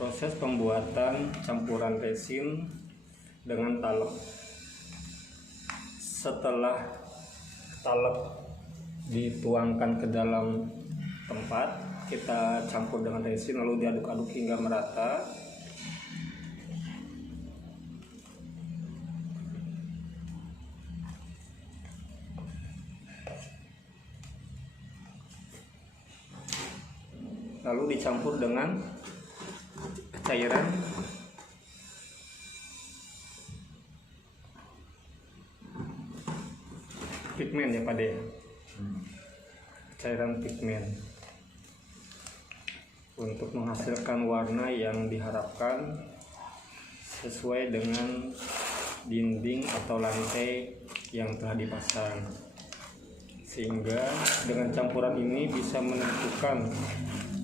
Proses pembuatan campuran resin dengan talek. Setelah talek dituangkan ke dalam tempat, kita campur dengan resin lalu diaduk-aduk hingga merata. Lalu dicampur dengan cairan pigmen ya Pak De. Cairan pigmen untuk menghasilkan warna yang diharapkan sesuai dengan dinding atau lantai yang telah dipasang, sehingga dengan campuran ini bisa menentukan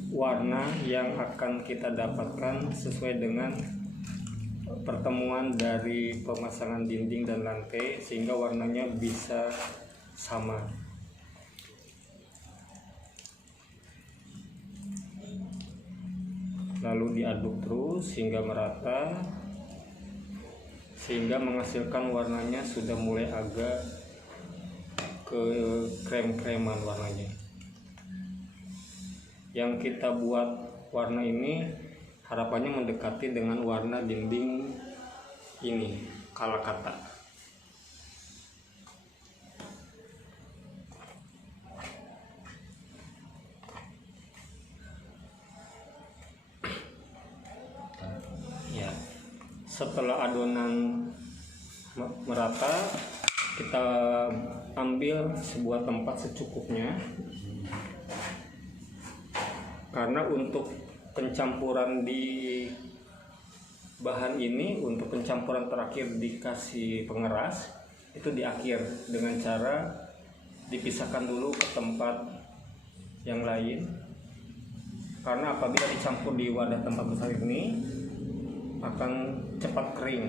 warna yang akan kita dapatkan sesuai dengan pertemuan dari pemasangan dinding dan lantai, sehingga warnanya bisa sama. Lalu diaduk terus hingga merata, sehingga menghasilkan warnanya sudah mulai agak ke krem-kreman warnanya. Yang kita buat warna ini harapannya mendekati dengan warna dinding ini, kalakata. Ya, setelah adonan merata, kita ambil sebuah tempat secukupnya. Karena untuk pencampuran di bahan ini, untuk pencampuran terakhir dikasih pengeras, itu di akhir dengan cara dipisahkan dulu ke tempat yang lain. Karena apabila dicampur di wadah tempat besar ini akan cepat kering.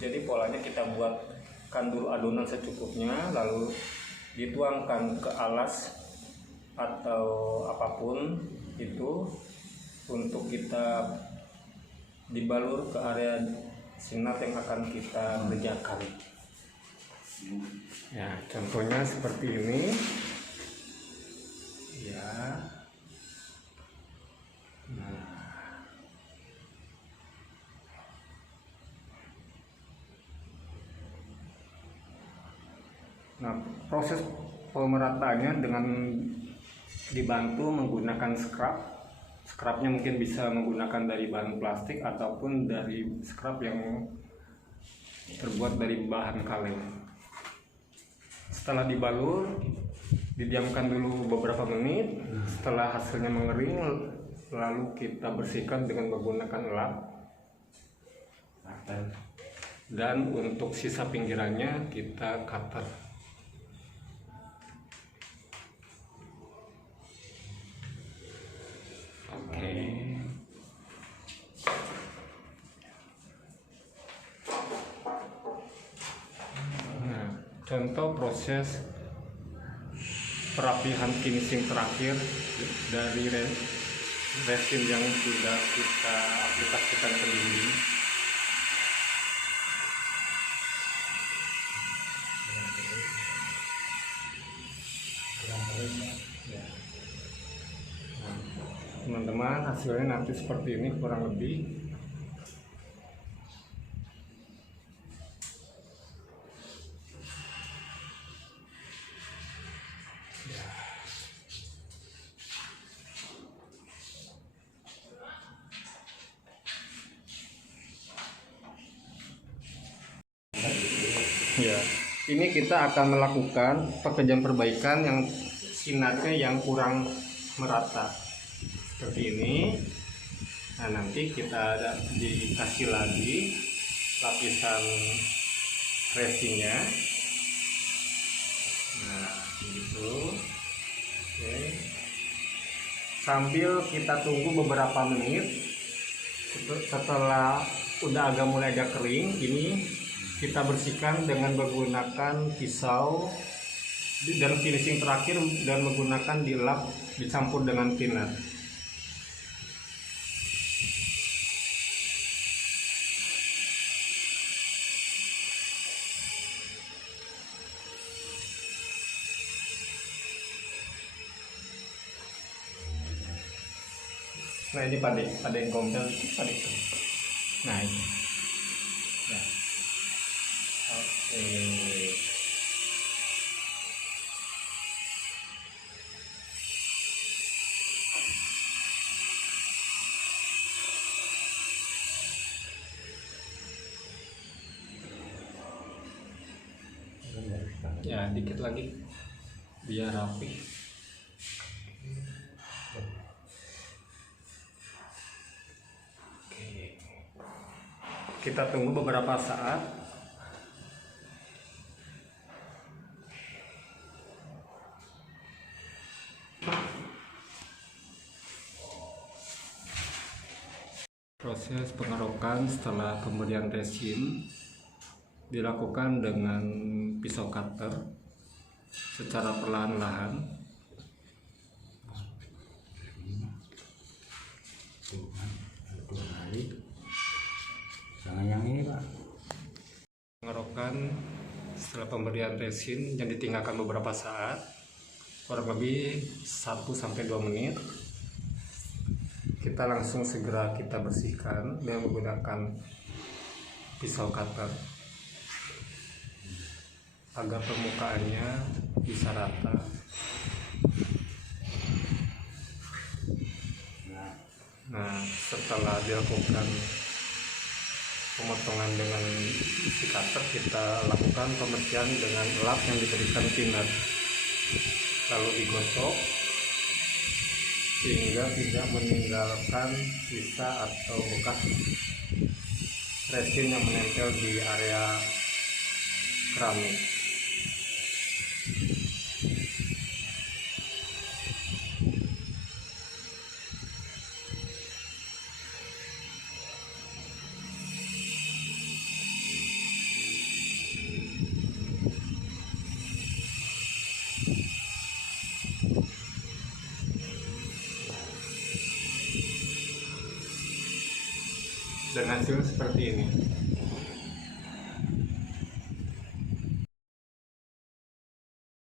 Jadi polanya kita buatkan dulu adonan secukupnya, lalu dituangkan ke alas atau apapun itu untuk kita dibalur ke area sinar yang akan kita kerjakan. Ya, contohnya seperti ini. Ya. Nah, proses pemerataannya dengan dibantu menggunakan scrubnya mungkin bisa menggunakan dari bahan plastik ataupun dari scrub yang terbuat dari bahan kaleng. Setelah dibalur, didiamkan dulu beberapa menit. Setelah hasilnya mengering, lalu kita bersihkan dengan menggunakan lap. Dan untuk sisa pinggirannya kita cutter. Nah, contoh proses perapihan finishing terakhir dari resin yang sudah kita aplikasikan ke dinding. Teman-teman, hasilnya nanti seperti ini kurang lebih. Ya, ini kita akan melakukan pekerjaan perbaikan yang sinarnya yang kurang merata. Seperti ini. Nah, nanti kita dikasih lagi lapisan resinnya. Nah, begitu. Oke. Sambil kita tunggu beberapa menit, setelah udah mulai agak kering, ini kita bersihkan dengan menggunakan pisau dan finishing terakhir dan menggunakan dilap dicampur dengan thinner. Nah ini padi yang gombel, padi itu. Nah ini. Ya. Oke. Ya dikit lagi biar rapi. Oke. Kita tunggu beberapa saat. Proses pengerokan setelah pemberian resin dilakukan dengan pisau cutter secara perlahan-lahan. Jangan yang ini Pak. Pengerokan setelah pemberian resin yang ditinggalkan beberapa saat, kurang lebih 1-2 menit. Kita langsung segera kita bersihkan dengan menggunakan pisau cutter agar permukaannya bisa rata. Nah, setelah dilakukan pemotongan dengan isi cutter, kita lakukan pembersihan dengan lap yang diberikan thinner, lalu digosok sehingga tidak meninggalkan sisa atau bekas resin yang menempel di area keramik. Dan hasil seperti ini.